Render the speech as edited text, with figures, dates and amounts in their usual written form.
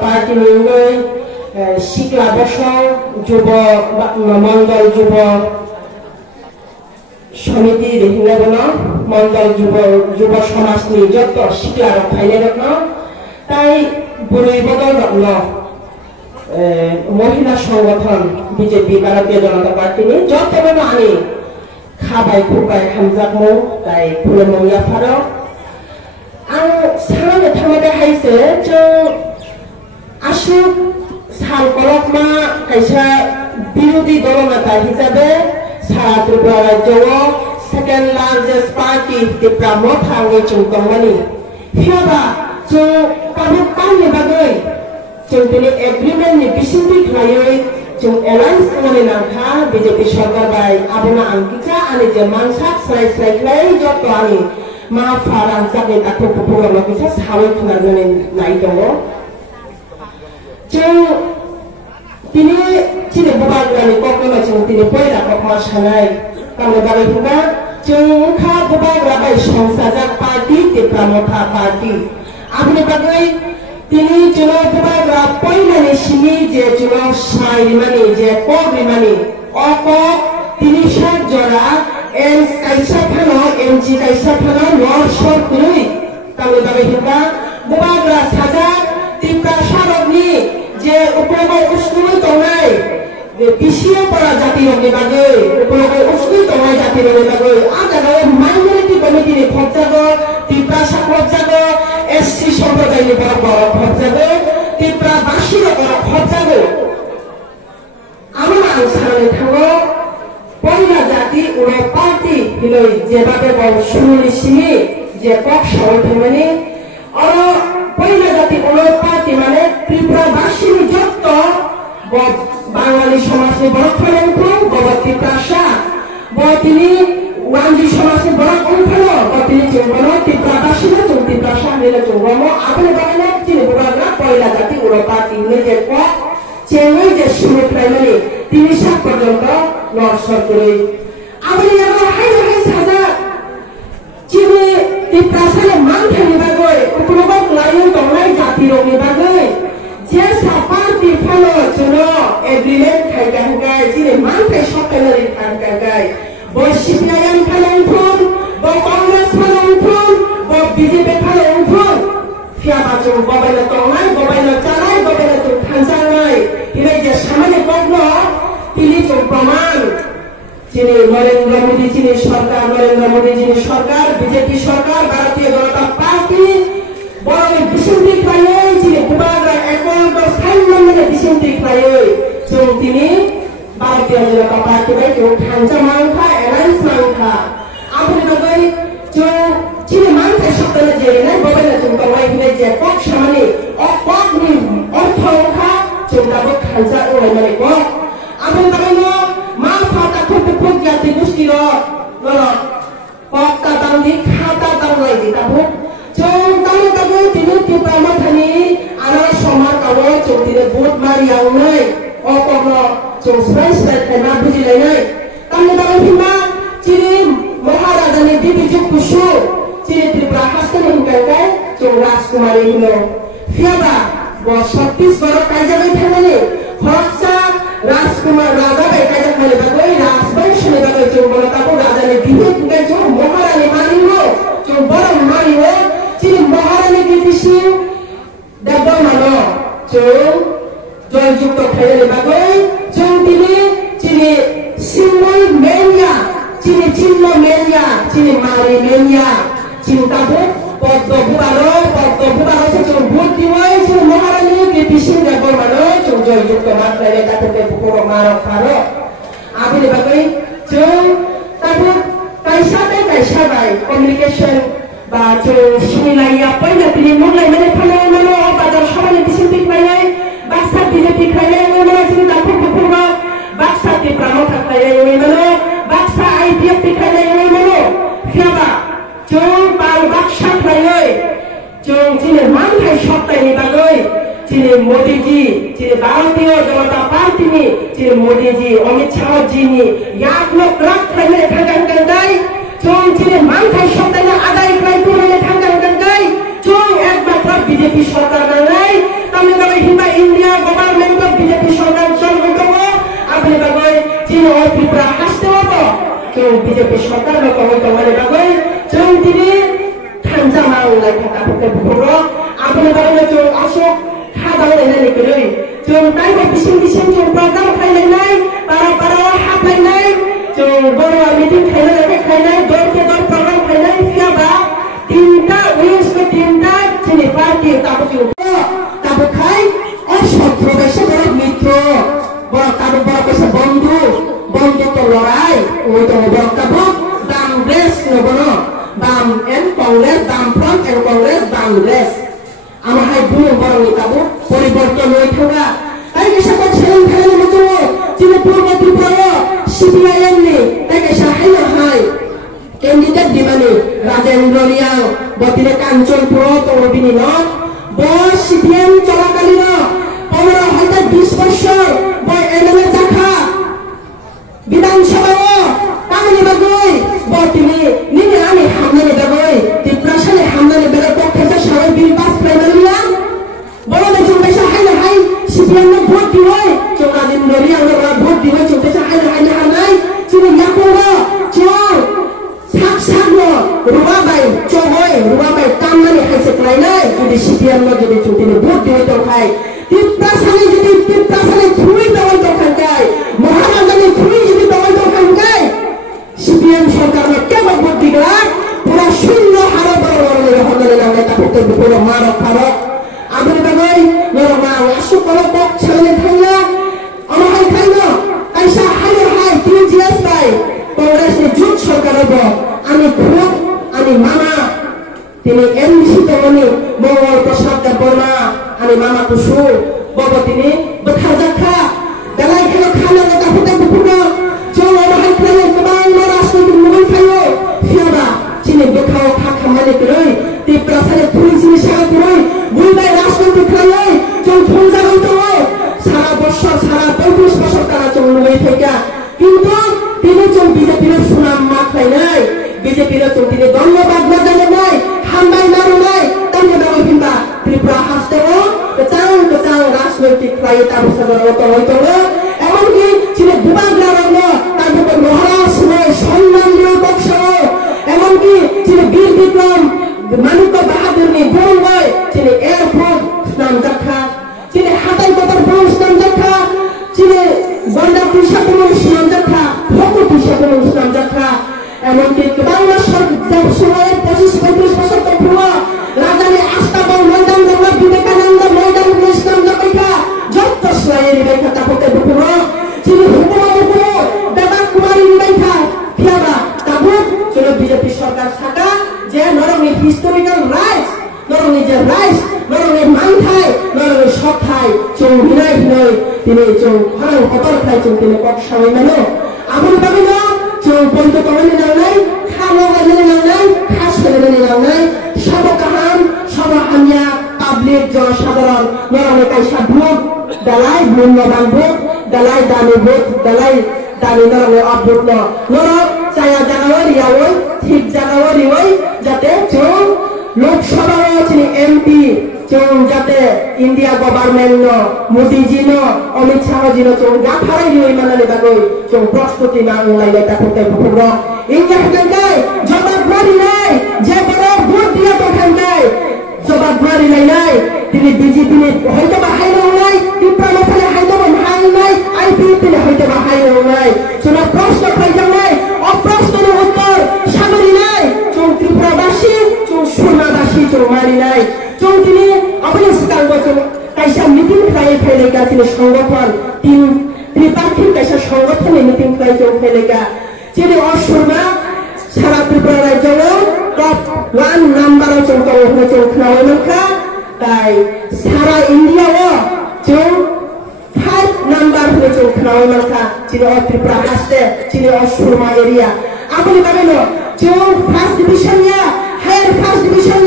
party নিয়ে শিকলা বসর যুব মন্ডল যুব সমিতি হিংলাবন মন্ডল যুব সমাজ নিয়ে যত শিকলা রক্ষাইলে রত্ন তাই বুড়ি বদল রত্ন মহিলা সংগঠন বিজেপি ভারতীয় জনতা পার্টি নিয়ে যত আমি খাবাই খুবাই হামজাকমো তাই খুলুমया फारो आं सानो थांबाय हायसे जों आसु साल कलकमा कायसा बिरोधी दलनेता हिसाबै सारा त्रिपुरा राज्योआव सेकेंड लार्जेस्ट पार्टी त्रिपुरा मथाङै जों दंमोन हियाबा जों काबु पाननि बागै जों दिनै एग्रिमेन्टनि बिसिन्थि खालायै जों एलायन्स खालामनो नांखा बीजेपी सरकार बाय आबुना आंकिका आनि जे मानसाक स्राय स्राय खालाय जत आनि मा फारां जागे दाखौ पुरन किसा सावै खालामनानै नाय दङ जों दिनै दिनै बबाग्रानि ककमा जों दिनै पहिला ककमा सानाय कामले बागै फुगा जों खा बबाग्रा बाय संसाजाक पार्टी त्रिपुरा मथा पार्टी आबुनि बागै তিনি জন ববাগ্রা পয়লানি সিমি যে জন সাইরিমানি যে করিমানি অক তিনি সাত জরা এন কাইসা ফানো এনজি কাইসা ফানো নর সরকুই কামলে বাগै হিবা ববাগ্রা সাজা ত্রিপুরা সারকনি যে উপলব্ধ উস্কুই দंनाय বিসিও পড়া জাতি রঙে বাগै উপলব্ধ উস্কুই দंनाय জাতি রঙে বাগै আদালো মাইনরিটি কমিটিনি খরচাগো ত্রিপুরা সাকরজাগো एससी সম্প্রদায়নি বড় বড় খরচাগো ত্রিপুরা বাসীর বড় খরচাগো আমরা সামনে থাকো পয়লা জাতি উড়ে পার্টি হিলই যেভাবে বড় শুরুনি সিমি যে কক সংগঠননি আর পয়লা জাতি উড়ে পার্টি মানে ত্রিপুরা বাসীর যত বাঙালি সমাজে বড় ফলনক্রম বড় ত্রিপুরা বড় তিনি ওয়ানজি সমাজে বড় অংফলো তিনি জঙ্গল ত্রিপুরা বাসীর ত্রিপুরা সামনে জঙ্গল আপনি বাগানে তিনি বড় পয়লা জাতি উড়ে পার্টি যে কক চেঙ্গই যে শুরু প্রাইমারি তিনি সাত পর্যন্ত নরসর করে আপনি আমার হাই হাই সাজা চিনি ত্রিপুরা সালে মান থাকি বাগৈ উপলব্ধ লাইন দंनाय জাতি রঙে বাগৈ যে পার্টি ফলো জন্য এগ্রিমেন্ট খাইগাই চিনি মান থাই সরকারি খাইগাই বই সিপিআইএম ফালাইফুন বই কংগ্রেস ফালাইফুন বই বিজেপি ফালাইফুন ফিয়াবা जों गबायनो दंनाय गबायनो जानाय गबायनो जों थांजानाय दिनै जे सामाजिक बग्न তিনি जों प्रमाण যিনি নরেন্দ্র মোদী যিনি সরকার নরেন্দ্র মোদী যিনি সরকার বিজেপি সরকার ভারতীয় জনতা পার্টি বড় বিসিন্তি খাইয়ে যিনি ববাগ্রা একন্দ সাইনমানে বিসিন্তি খাইয়ে जों তিনি ভারতীয় জনতা পার্টি বাই जों थांजा मांखा एलायन्स मांखा আপনি বাগै जों যিনি মানথাই সপ্তাহে যেনে গবাইনো जों दंनाय हिनै जे কক सामानि अकनि अर्थ अंखा जों दाबो थांजा ओरै माने কক আপনি বাগैनो मा फाटा खुब जाति गोष्ठी र पक्का दांनि खाता दांनाय दिताबो जों दांनो दाबो दिनै त्रिपुरा मथानि आरो समाज गावो जों दिनै भोट मारियावनाय अकनो जों स्राय स्राय खायना बुजिलायनाय दांनो दाबो हिमा दिनै महाराजानि दिबिजों कुसु दिनै त्रिपुरा हास्टनि हिंगाय जों राजकुमारी हिनो फियाबा छत्तीसगढ़ कायजाबाय थानानै खरसा राजकुमार राजा बाय कायजा खाले बागै राजबंशनि बागै जों बलताबो राजानि दिबि खुंगाय जों महारानी मानिनो जों बर मानिनो दिनै महारानी गिबिसि दाबो मानो जों जयजुक्त खायनि बागै जों दिनै सिंगल मेनिया चिन्ह मेनिया मारी मेनिया चिंताबो पद्म बुबारो से जों भोट दिवाय जों महारानी गिबिसि दाबो मानो जों जयजुक्त मात्रै दाथे पुकुर मारो खारो आबिनि बागै जों दाबो कायसा बाय कम्युनिकेशन बा जों सुनिलाया पहिला दिनै मुंलाय माने फालाय मानो बाजार सबानि बिसिन्थि खायनाय बाक्सा बिजेपि खायनाय मानो जों दाबो पुकुर बाक्सा त्रिपुरा मथा खायनाय मानो बाक्सा आइडिएफ खायनाय मानो फियाबा जों बाल बाक्सा खायनाय जों दिनै मानथाय सप्ताहनि बागै दिनै मोदीजी दिनै भारतीय जनता पार्टीनि दिनै मोदीजी अमित शाह जीनि यादनो क्राक खायनाय थांगांगाय जों दिनै मानथाय सप्ताहनि आदाय खायनाय थांगांगाय जों एकमात्र बीजेपी सरकार नांनाय तामिलनाडु BJP सरकार tongmani bagoi jong tini thanjamang lai thakapokte bukoro aboni bagoi jong asok khadang lainani koroi jong taibo bising jong program khailai para haplainai jong boro meeting khailai dor ke dor program khailai fiaba tinta wings ke tinta chini party tabu khai অসত্র বেশে বড় মিত্র বড় কাবু বড় বেশে বন্ধু তো লড়াই ওই তো বড় কাবু দাম রেস নবন দাম এন কংগ্রেস দাম ফ্রন্ট এন কংগ্রেস দাম রেস আমার হাই বুনো বড় কাবু পরিবর্তন হয়ে থাকা তাই কেসা তো ছেলে ফেলে মতো যিনি পূর্ব ত্রিপুরা সিপিআইএম নি তাই কেসা হাই না হাই ক্যান্ডিডেট দিবানি রাজেন্দ্র রিয়াং বতিরে কাঞ্চনপুর তরবিনী ন বস সিপিএম চলাকালীন 15 হয়তো 20 বছর বই এমএলএ দেখা বিধানসভা কামনি বাগই বতিনি নিনি আমি হামনানি বাগই ত্রিপুরাশালে হামনানি বেলা পক্ষে সবাই বিল পাস প্রাইমারিয়া বড় দেখুন পয়সা হাই সিপিএম না ভোট দিবই চোকাদিন ধরি আমরা ভোট দিবই চোপেসা হাই হাই চিনি ইয়াকুঙ্গা চোর সাকসাগো রুবাবাই চোহই রুবাবাই কামনানি হাইছে ক্লাইনাই যদি সিপিএম না যদি চুটিনি ভোট দিবই তো খাই ত্রিপুরাশালে যদি ত্রিপুরাশালে থুই দল দোকান যায় মহারাজানি থুই যদি দল দোকান যায় সিপিএম সরকার কেবল ভোট দিগলা পুরা শূন্য হারা বড় হলে লাগে তা করতে পুরো মারক ফারক আমি বাবাই নরমা আসু কল পক ছেলে থাইলা আমার থাইলা কাইসা হাই টিজিএস পাই কংগ্রেস নি জুট সরকার হব আমি খুব আমি মামা তিনি এমসি তমনি মঙ্গল প্রসাদ দেববর্মা আমি মামা কুসু বব তিনি বথা জাখা দালাই খেলো খানা লতা ফুটা বুকুনো জল অবহাই খেলো গোবাং রাজনৈতিক মুগল খাইও ফিয়াবা চিনি দেখাও খাখা মানে করই ত্রিপুরাশালে থুই চিনি সারা করই বুইবাই রাজনৈতিক খাইও জল ফোন জাগাই তো সারা বছর সারা 35 বছর তারা চল লই থাকা কিন্তু তিনি চল বিজেপির সুনাম মাথায় নাই বিজেপির চল তিনি ধন্যবাদ বাজালে নাই হামবাই মারু নাই তামনে দাও কিংবা ত্রিপুরা হাসতেও কেচাং রাজনৈতিক খাইয়ে তার সাগর অত হইতো এমনকি চিনে বুবাগলা রঙ তার উপর মহারাজ সম্মান দিয়ে বক্স এমনকি চিনে বীর বিক্রম মানিক বাহাদুর নি বোম্বাই চিনে এয়ারপোর্ট নাম দেখা চিনে হাতাই কতার বংশ নাম দেখা চিনে গন্ডা পুষা কোনো নাম দেখা ফটো পুষা কোনো নাম দেখা এমনকি বাংলা সরকার সময়ে 25-35 বছর তো পুরো রাজধানী আস্তাবল ময়দান দরবার বিবেকানন্দ ময়দান ইসলাম দেখা যত স্লাইয়ের রেখা তাপতে পুরো চিনি হুকুমা দেবা কুমারী রেখা ফিয়াবা তাবু চলো বিজেপি সরকার থাকা যে নরমি হিস্টোরিক্যাল রাইটস নরমি যে রাইটস নরমি মানথাই নরমি সথাই চৌ হিনাই তিনি চৌ খান কতর খাই চৌ তিনি কক সময় মেনো আমল পাবি না চৌ বন্ধ কমানি নাই খালো গানি নাই খাস করে নাই সব কাহান সব হামিয়া পাবলিক জনসাধারণ নরমে কাইসা ভোট দালাই মূল্যবান ভোট দালাই দামি ভোট দালাই দামি নরমে অভোট নরম চায়া জাগাওয়ারি ওই ঠিক জাগাওয়ারি ওই যাতে চৌ লোকসভা চিনি এমপি চৌ যাতে ইন্ডিয়া গভর্নমেন্ট মোদীজি অমিত শাহজি চৌ গাথারাই ওই মানানি বাগৈ চৌ প্রস্তুতি না লাইলে তা করতে ভুগ্র ইন্ডিয়া হাঙ্গাই জবাব মারি নাই যে বড় ভোট দিয়া তো হাঙ্গাই জবাব মারি নাই তিনি বিজেপি হয়তো বা হাই নাই ত্রিপুরা মাথায় হয়তো বা হাই নাই আইপি তিনি হয়তো বা হাই নাই চলো প্রশ্ন খাইতে নাই অপ্রশ্নের উত্তর সাগরি নাই চৌ ত্রিপুরাবাসী চৌ সুরমাবাসী চৌ মারি নাই চৌ তিনি অবস্থা বছর কাইসা মিটিং খাই ফেলেগা তিনি সংগঠন ত্রিপাক্ষিক কাইসা সংগঠনে মিটিং খাই চৌ ফেলেগা তিনি অসুরমা সারা ত্রিপুরা রাজ্য টপ 1 নাম্বার চৌকা ওখানে চৌখা ওখানকা তাই সারা ইন্ডিয়া চৌ 5 নাম্বার হলে চৌখা ওখানকা চিনি ত্রিপুরা হাসতে চিনি অসুরমা এরিয়া আপনি পাবেন চৌ first division higher first division